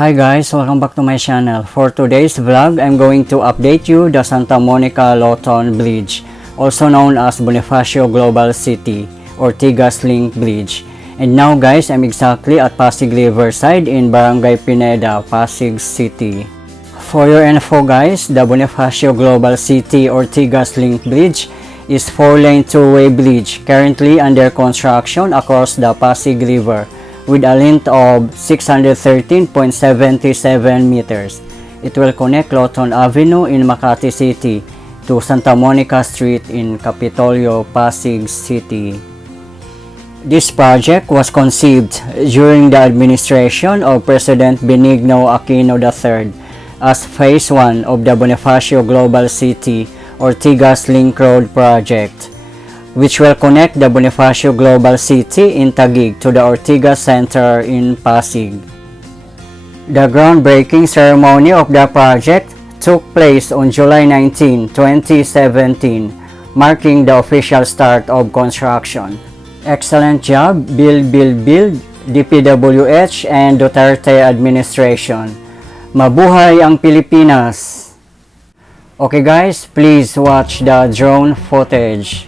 Hi guys, welcome back to my channel. For today's vlog, I'm going to update you the Santa Monica Lawton Bridge, also known as Bonifacio Global City, Ortigas Link Bridge. And now guys, I'm exactly at Pasig River side in Barangay Pineda, Pasig City. For your info guys, the Bonifacio Global City Ortigas Link Bridge is 4-lane two-way bridge currently under construction across the Pasig River, with a length of 613.77 meters. It will connect Lawton Avenue in Makati City to Santa Monica Street in Kapitolyo, Pasig City. This project was conceived during the administration of President Benigno Aquino III as Phase 1 of the Bonifacio Global City Ortigas Link Road project, which will connect the Bonifacio Global City in Taguig to the Ortigas Center in Pasig. The groundbreaking ceremony of the project took place on July 19, 2017, marking the official start of construction. Excellent job, Build, DPWH and Duterte administration. Mabuhay ang Pilipinas! Okay guys, please watch the drone footage.